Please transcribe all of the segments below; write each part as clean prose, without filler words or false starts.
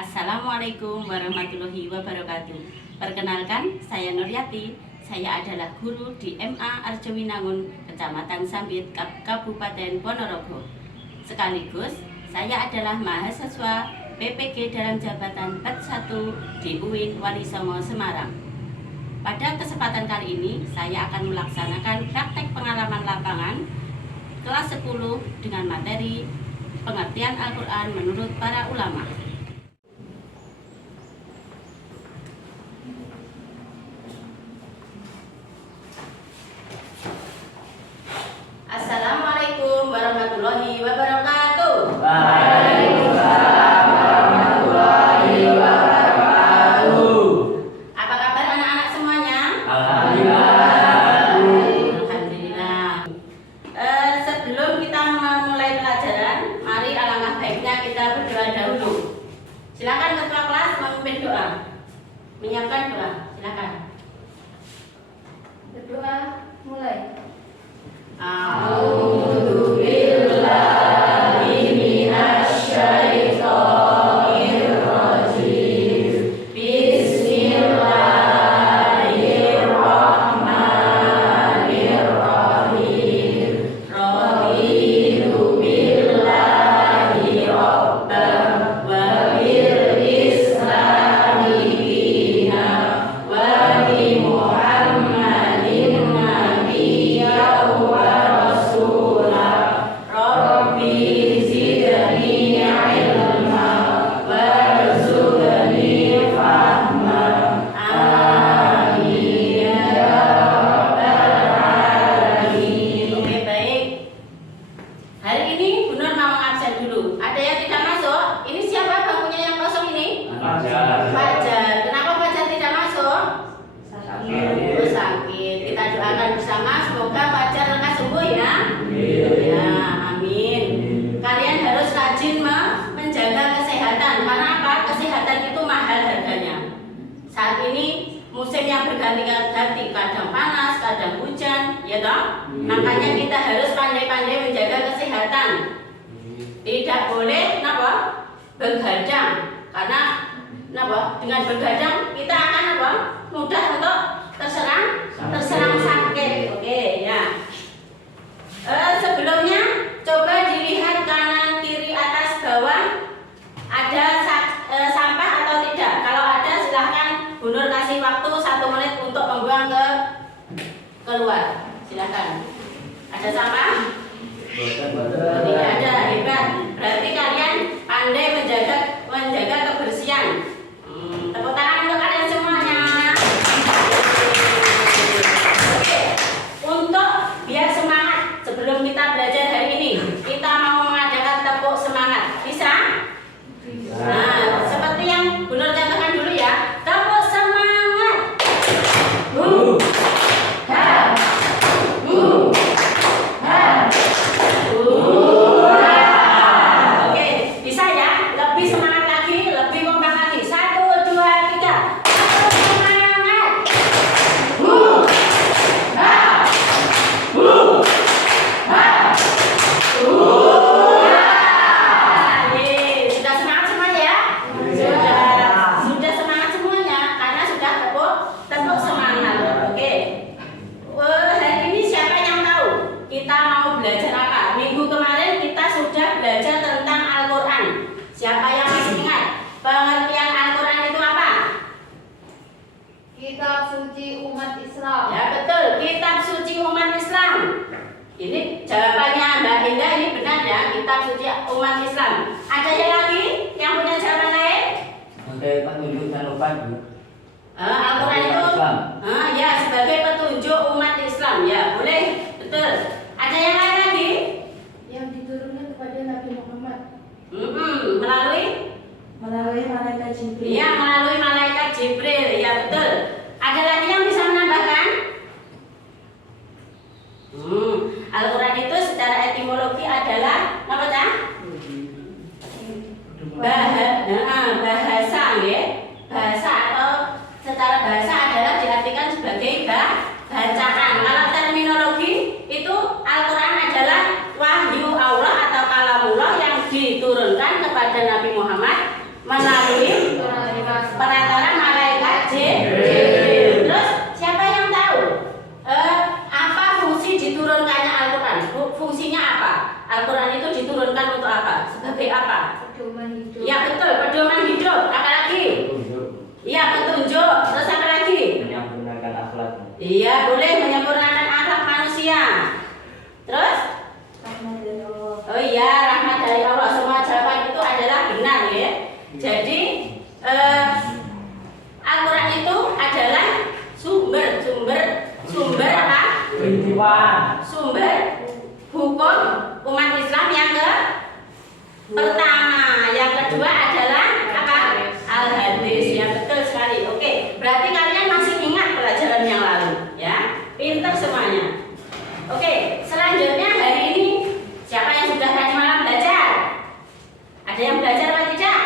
Assalamualaikum warahmatullahi wabarakatuh. Perkenalkan, saya Nuryati. Saya adalah guru di MA Arjowinangun, Kecamatan Sambit, Kabupaten Ponorogo. Sekaligus, saya adalah mahasiswa PPG dalam jabatan PET 1 di UIN Walisongo, Semarang. Pada kesempatan kali ini, saya akan melaksanakan praktek pengalaman lapangan kelas 10 dengan materi pengertian Al-Quran menurut para ulama. Assalamualaikum warahmatullahi wabarakatuh. Waalaikumsalam warahmatullahi wabarakatuh. Apa kabar anak-anak semuanya? Alhamdulillah. Alhamdulillah. Sebelum kita memulai pelajaran, mari alangkah baiknya kita berdoa dahulu. Silakan ketua kelas memimpin doa. Menyiapkan doa. Silakan. Berdoa mulai. A'udzu billahi minasyaitonir rajim. Bismillahirrahmanirrahim. Raditu billahi rabban wa bil islami dinan wa bi Muhammadin nabiyyan wa rasulah. Rabbi zidni ilma warzuqni fahma. Amin ya rabbal alamin. Oke, baik. Hari ini Bu Nur mau absen dulu. Ada yang tidak masuk? Ini siapa bangkunya yang kosong ini? Fajar. Kenapa Fajar tidak masuk? Oh, sakit. Kita doakan bersama semoga Fajar lekas sembuh ya. Ya, amin. Kalian harus rajin menjaga kesehatan. Karena apa? Kesehatan itu mahal harganya. Saat ini musim yang berganti-ganti, kadang panas, kadang hujan, ya toh? Makanya kita harus pandai-pandai menjaga kesehatan. Tidak boleh kenapa? Begadang. Karena kenapa? Dengan begadang kita akan apa? Mudah untuk terserang sakit. Oke, ya. Sebelumnya coba dilihat kanan kiri atas bawah ada sampah atau tidak. Kalau ada silahkan Bu Nur kasih waktu 1 menit untuk membuang keluar. Silahkan. Ada sampah? Tidak ada. Hebat. Berarti kalian pandai menjaga kebersihan. Tepuk tangan untuk kalian semuanya. Oke. Untuk biar semangat sebelum kita belajar hari ini, kita mau mengadakan tepuk semangat. Bisa? Nah, seperti yang Bu Nur contohkan dulu ya. Tepuk semangat. Ha. Oke, bisa ya? Lebih semangat lagi, lebih kompak lagi. 1, 2, 3. Tepuk semangat. Sudah semangat semuanya ya? Sudah semangat semuanya karena sudah tepuk semangat. Oke. Hari ini siapa yang tahu kita mau belajar apa? Minggu kemarin kita sudah belajar tentang Al-Quran. Siapa yang masih ingat? Pengertian Al-Quran itu apa? Kitab suci umat Islam. Ya betul, kitab suci umat Islam. Ini jawabannya Mbak Indah, ini benar ya, kitab suci umat Islam. Ada yang lagi yang punya jawaban lain? Sebagai petunjuk dan obat. Al-Quran itu ya sebagai petunjuk umat Islam. Ya boleh, betul. Ada yang lain lagi? Yang diturunkan kepada Nabi Muhammad. Melalui Melalui malaikat Jibril. Iya, melalui malaikat Jibril. Ya betul. Ada lagi yang bisa menambahkan? Al-Quran itu secara etimologi adalah apa cah? Bahasa, ya. Bahasa atau secara bahasa adalah diartikan sebagai bacaan. Kalau terminologi itu Al-Quran adalah wahyu Allah atau kalamullah yang diturunkan kepada Nabi Muhammad melalui perantara malaikat Jibril. Terus siapa yang tahu apa fungsi diturunkannya Al-Quran? Fungsinya apa? Al-Quran itu diturunkan untuk apa? Sebagai apa? Pedoman hidup. Ya betul, pedoman hidup. Apa lagi? Iya, petunjuk. Terus apa lagi? Menyempurnakan akhlak. Iya, boleh menyempurnakan akhlak manusia. Terus? Rahmat dari Allah. Oh iya, rahmat dari Allah. Semua jawaban itu adalah benar ya. Jadi Al-Quran itu adalah sumber apa? Sumber hukum umat Islam yang pertama. Yang kedua adalah apa? Al-Hadis. Ya betul sekali. Oke, berarti kalian masih ingat pelajaran yang lalu ya. Pintar semuanya. Oke, selanjutnya hari ini siapa yang sudah tadi malam belajar? Ada yang belajar apa tidak?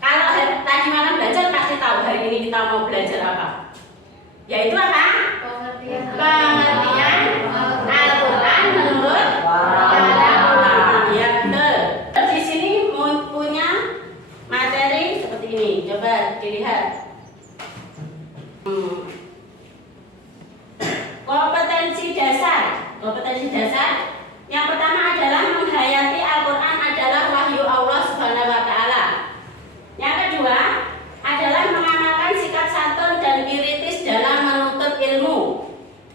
Kalau tadi malam belajar pasti tahu hari ini kita mau belajar apa. Yaitu apa? Pengertian Al-Quran menurut para ulama. Ya betul. Di sini punya materi seperti ini. Coba dilihat. Kompetensi dasar. Kompetensi dasar. Yang pertama adalah menghayati Al-Quran adalah wahyu Allah Subhanahu wa Ta'ala. Yang kedua adalah mengamalkan sikap santun dan kritis dalam menuntut ilmu.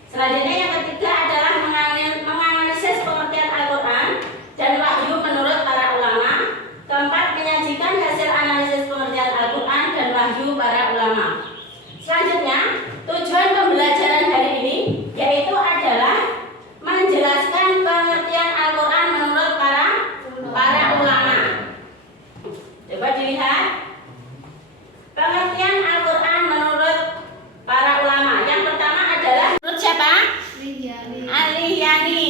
Selanjutnya yang ketiga adalah menganalisis pengertian Al-Quran dan wahyu menurut para ulama. Keempat, menyajikan hasil analisis pengertian Al-Quran dan wahyu para ulama. Selanjutnya, tujuan pembelajaran hari ini yaitu adalah menjelaskan pengertian Al-Quran menurut para ulama. Coba dilihat pengertian Al-Quran menurut para ulama. Yang pertama adalah menurut siapa? Al-Lihiyani.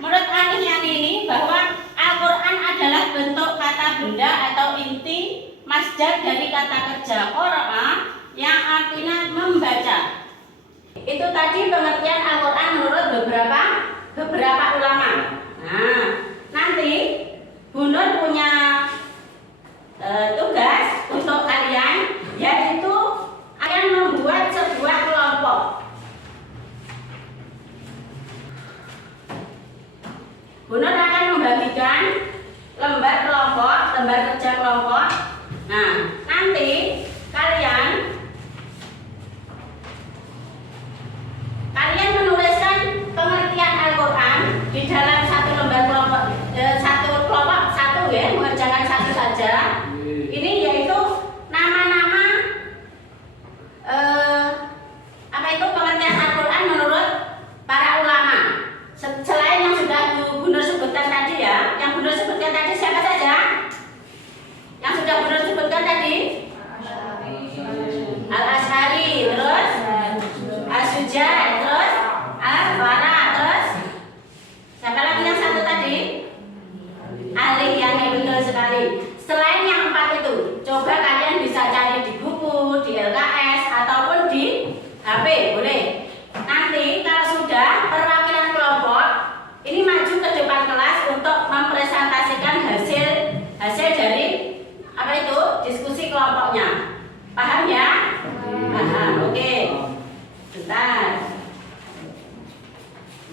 Menurut Al-Lihiyani ini bahwa Al-Quran adalah bentuk kata benda atau inti masdar dari kata kerja qara'a yang artinya membaca. Itu tadi pengertian Al-Quran menurut beberapa ulama. Nah, nanti Bu Nur punya tugas untuk kalian, yaitu akan membuat sebuah kelompok. Bu Nur akan membagikan lembar kelompok, lembar kerja kelompok. Nah, nanti kalian menuliskan pengertian Al-Quran di dalam satu lembar kelompok, satu ya, mengerjakan satu saja. Ini yaitu nama-nama apa itu pengertian Al-Quran menurut para ulama. Selain yang sudah Bu Nur sebutkan tadi ya, yang Bu Nur sebutkan tadi siapa saja? Yang sudah Bu Nur sebutkan tadi? Al-Ash'ari, terus As-Sujad, terus Al-Bara, terus siapa lagi yang satu tadi? Al-Lihiyani, betul sekali. Selain yang empat itu, coba kalian bisa cari di buku, di LKS ataupun di HP, boleh. Nanti kalau sudah perwakilan kelompok ini maju ke depan kelas untuk mempresentasikan hasil dari apa itu diskusi kelompoknya. Paham ya? Paham. Oke. Bentar.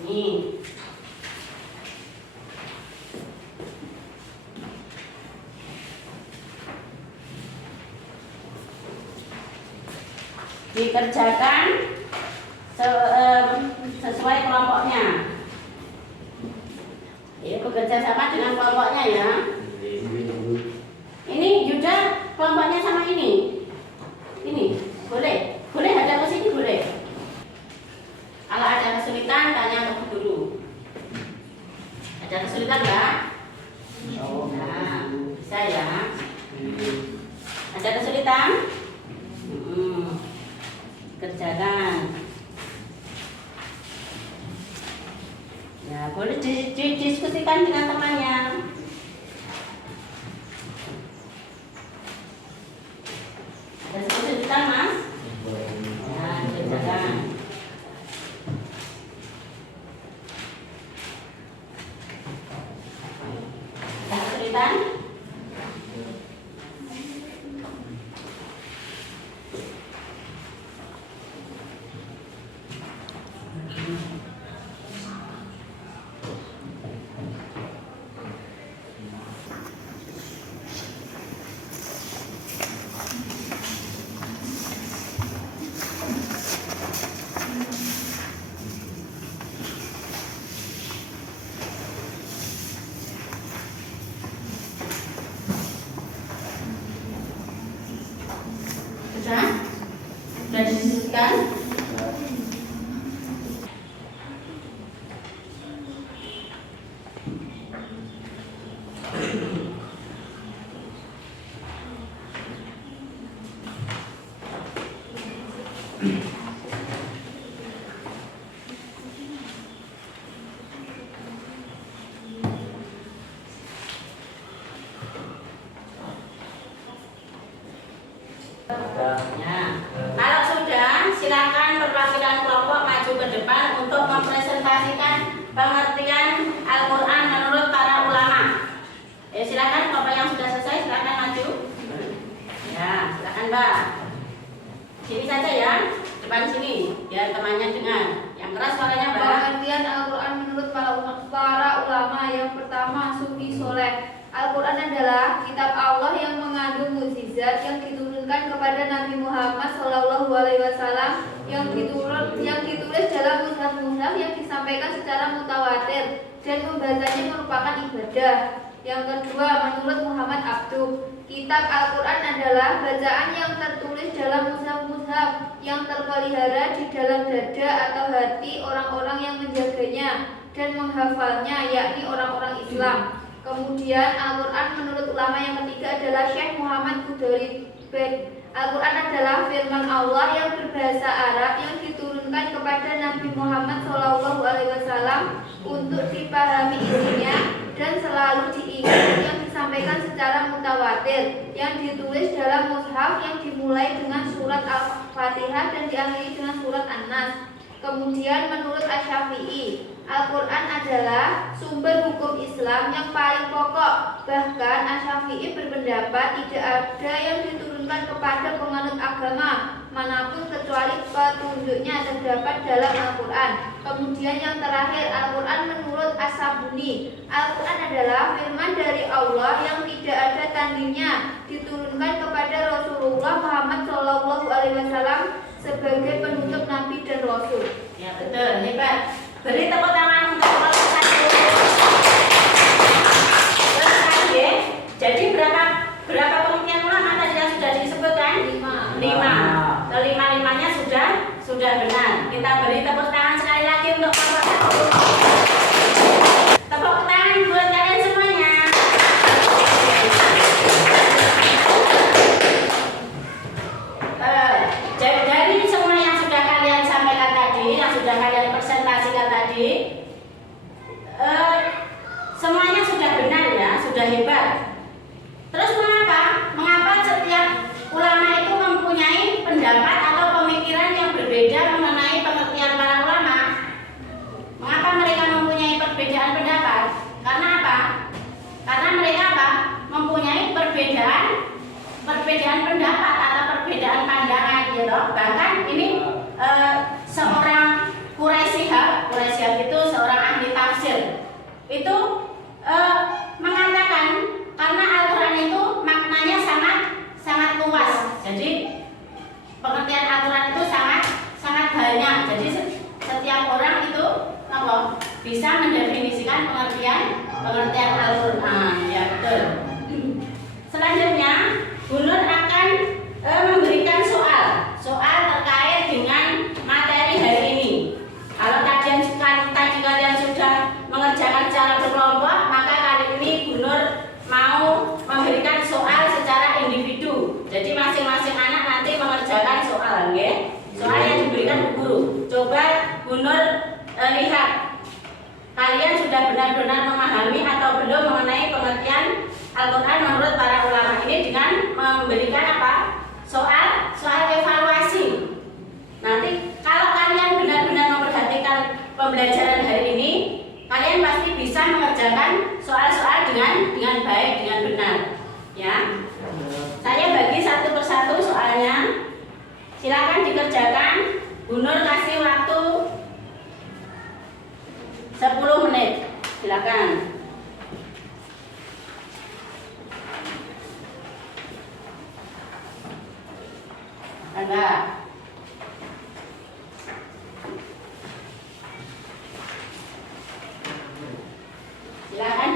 Nih. Dikerjakan sesuai kelompoknya. Ya, bekerja sama dengan kelompoknya ya. Ini Yuda kelompoknya sama ini. Ini boleh, ada ke sini boleh. Kalau ada kesulitan tanya ke guru. Ada kesulitan nggak? Nah, bisa ya. Ada kesulitan? Kerjakan. Ya, boleh didiskusikan dengan temannya. Ada kesulitan, Mas? Ya, kerjakan. Ada kesulitan? Sudah? Sudah didiskusikan? Ya. Kalau sudah, silakan perwakilan kelompok maju ke depan untuk mempresentasikan pengertian Al-Quran menurut para ulama. Silakan kelompok yang sudah selesai, silakan maju. Ya, silakan Mbak. Sini saja ya, depan sini, biar temannya dengar. Yang keras suaranya Mbak. Pengertian Al-Quran menurut para ulama. Yang pertama, Sufi Soleh. Al-Quran adalah kitab Allah yang mengandung mukjizat yang diturunkan kepada Nabi Muhammad SAW yang ditulis dalam mushaf-mushaf yang disampaikan secara mutawatir dan membacanya merupakan ibadah. Yang kedua, menurut Muhammad Abduh, kitab Al-Quran adalah bacaan yang tertulis dalam mushaf-mushaf yang terpelihara di dalam dada atau hati orang-orang yang menjaganya dan menghafalnya, yakni orang-orang Islam. Kemudian Al-Quran menurut ulama yang ketiga adalah Syekh Muhammad Qudori Bek. Al-Quran adalah firman Allah yang berbahasa Arab yang diturunkan kepada Nabi Muhammad SAW untuk dipahami isinya dan selalu diingat, yang disampaikan secara mutawatir, yang ditulis dalam mushaf yang dimulai dengan surat Al-Fatihah dan diakhiri dengan surat An-Nas. Kemudian menurut Asy-Syafi'i, Al-Quran adalah sumber hukum Islam yang paling pokok. Bahkan Asy-Syafi'i berpendapat tidak ada yang diturunkan kepada penganut agama manapun kecuali petunjuknya terdapat dalam Al-Quran. Kemudian yang terakhir, Al-Quran menurut As-Sabuni, Al-Quran adalah firman dari Allah yang tidak ada tandingnya, diturunkan kepada Rasulullah Muhammad SAW sebagai penutup Nabi dan Rasul. Ya betul, hebat. Beri tepuk tangan untuk kelompok satu. Terus lagi ya. Jadi berapa pengertian ulama tadi yang sudah disebutkan? 5. Kelima-limanya sudah benar. Kita beri tepuk tangan sekali lagi untuk kelompok satu. Tepuk tangan buat kalian semuanya. Dari semua yang sudah kalian sampaikan tadi, yang sudah kalian presentasikan tadi, semuanya sudah benar ya, sudah hebat. Terus mengapa setiap ulama itu mempunyai pendapat atau pemikiran yang berbeda mengenai pengertian para ulama? Mengapa mereka mempunyai perbedaan pendapat? Karena apa? Karena mereka mempunyai perbedaan pendapat atau perbedaan pandangan gitu. Bahkan ini seorang Quraisy itu seorang ahli tafsir itu mengatakan karena Al-Quran itu maknanya sangat luas. Jadi pengertian Al-Quran itu sangat banyak. Jadi setiap orang itu bisa mendefinisikan pengertian Al-Quran. Ya betul. Selanjutnya Bu Nur akan memberikan soal terkait dengan materi hari ini. Kalau tadi kalian sudah mengerjakan secara berkelompok, benar-benar memahami atau belum mengenai pengertian Al-Quran menurut para ulama ini dengan memberikan apa? Soal evaluasi. Nanti kalau kalian benar-benar memperhatikan pembelajaran hari ini, kalian pasti bisa mengerjakan soal-soal dengan baik, dengan benar. Ya, saya bagi satu persatu soalnya. Silakan dikerjakan. Bu Nur kasih waktu 10 menit. Silakan. Enggak. Silakan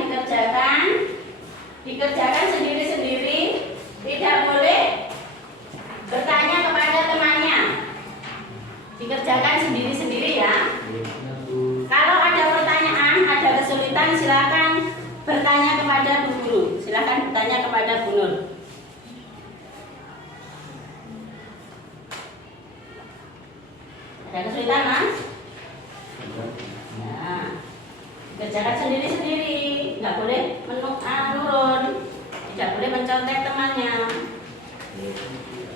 dikerjakan sendiri-sendiri, tidak boleh bertanya kepada temannya. Dikerjakan sendiri-sendiri ya. Kalau ada pertanyaan, ada kesulitan, silakan bertanya kepada Bu Guru. Silakan bertanya kepada Bu Nur. Ada kesulitan, Mas? Nah, kerjakan sendiri-sendiri, nggak boleh menurun, tidak boleh mencontek temannya.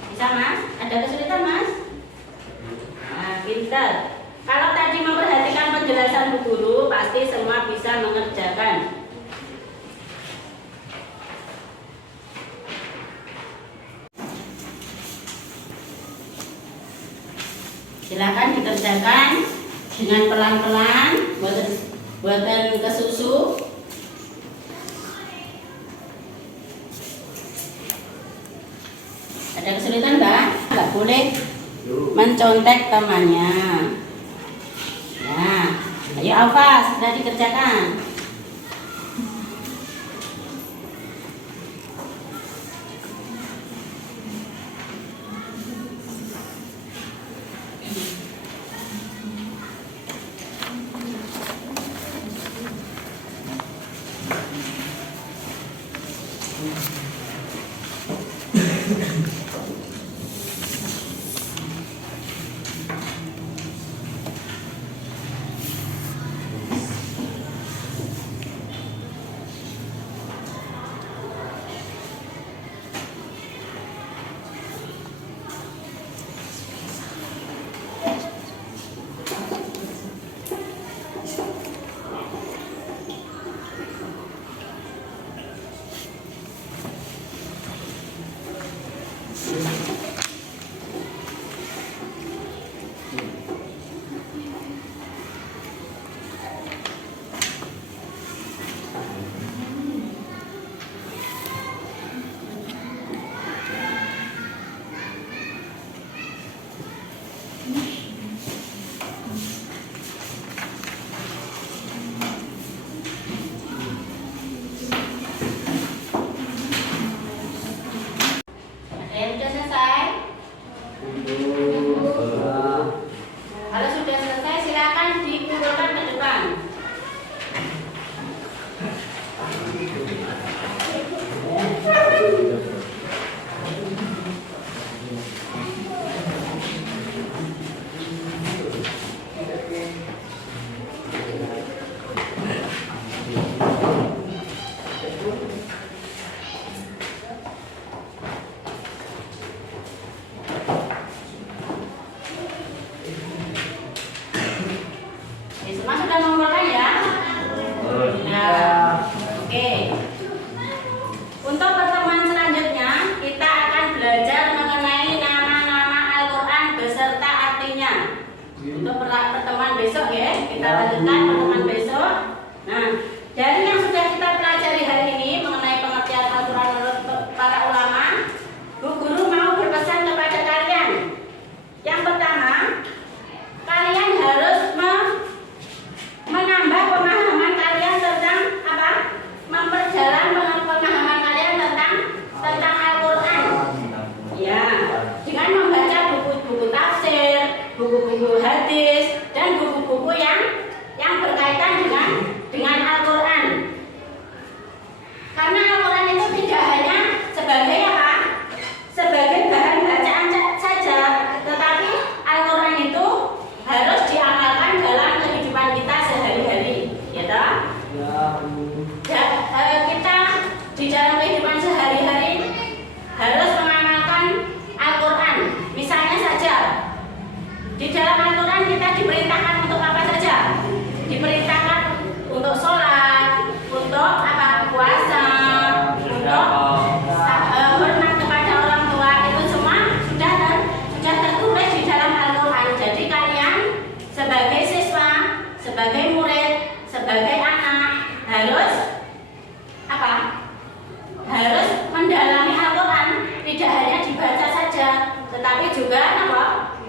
Bisa, Mas? Ada kesulitan, Mas? Nah, pintar. Kalau tadi memperhatikan penjelasan Bu Guru, pasti semua bisa mengerjakan. Silakan dikerjakan dengan pelan-pelan, buatan ke susu. Ada kesulitan nggak? Nggak boleh mencontek temannya. Nah, ayo Alfa, sudah dikerjakan. Kalau sudah selesai, silakan dikumpulkan ke depan. Semua sudah mengumpulkan ya? Nah, oke. Untuk pertemuan selanjutnya, kita akan belajar mengenai nama-nama Al-Quran beserta artinya. Untuk pertemuan besok ya, kita lanjutkan pertemuan besok. Nah, dari yang sudah kita pelajari hari ini mengenai pengertian Al-Quran menurut para ulama, Bu Guru mau berpesan kepada kalian. Yang pertama, kalian harus menambah pemahaman kalian tentang apa? Memperdalam pemahaman kalian tentang Al-Quran. Ya, dengan membaca buku-buku tafsir, buku-buku hadis, dan buku-buku yang berkaitan dengan Al-Quran.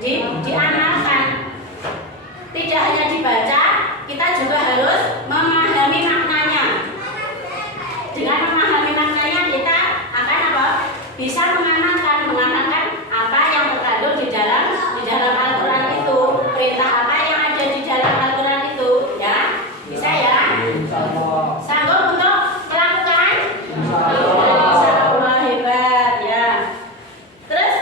diamalkan. Tidak hanya dibaca, kita juga harus memahami maknanya. Dengan memahami maknanya kita akan apa? Bisa mengamalkan apa yang terkandung di dalam Al-Quran itu. Perintah apa yang ada di dalam Al-Quran itu, ya? Bisa ya? Sanggup untuk melakukan? Insyaallah, hebat ya. Terus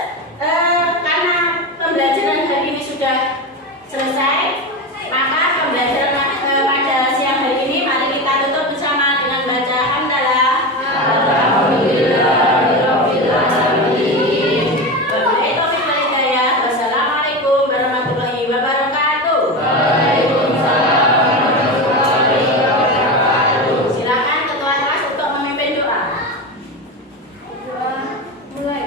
karena pembelajaran hari ini sudah selesai, maka pembelajaran pada siang hari ini mari kita tutup bersama dengan baca hamdalah. Alhamdulillahirabbil alamin. Wabillahi taufiq wal hidayah. Wassalamualaikum warahmatullahi wabarakatuh. Waalaikumsalam warahmatullahi wabarakatuh. Silakan ketua kelas untuk memimpin doa. Mulai.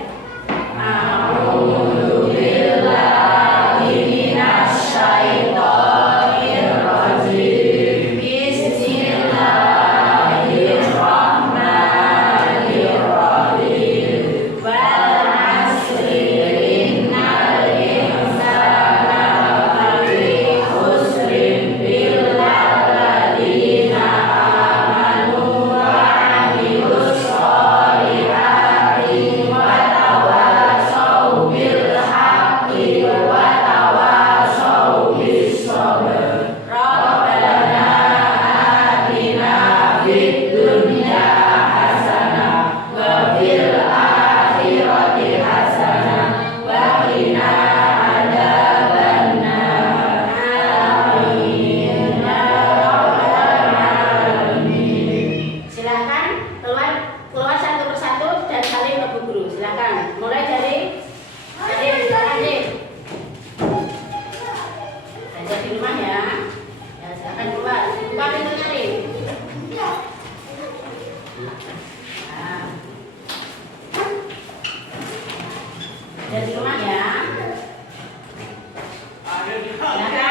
Silakan keluar satu persatu dan saling ke Bu Guru. Silakan. Mulai dari adik. Belajar di rumah ya. Ya, silakan keluar. Buka pintunya nih. Nah. Belajar di rumah ya. Silakan.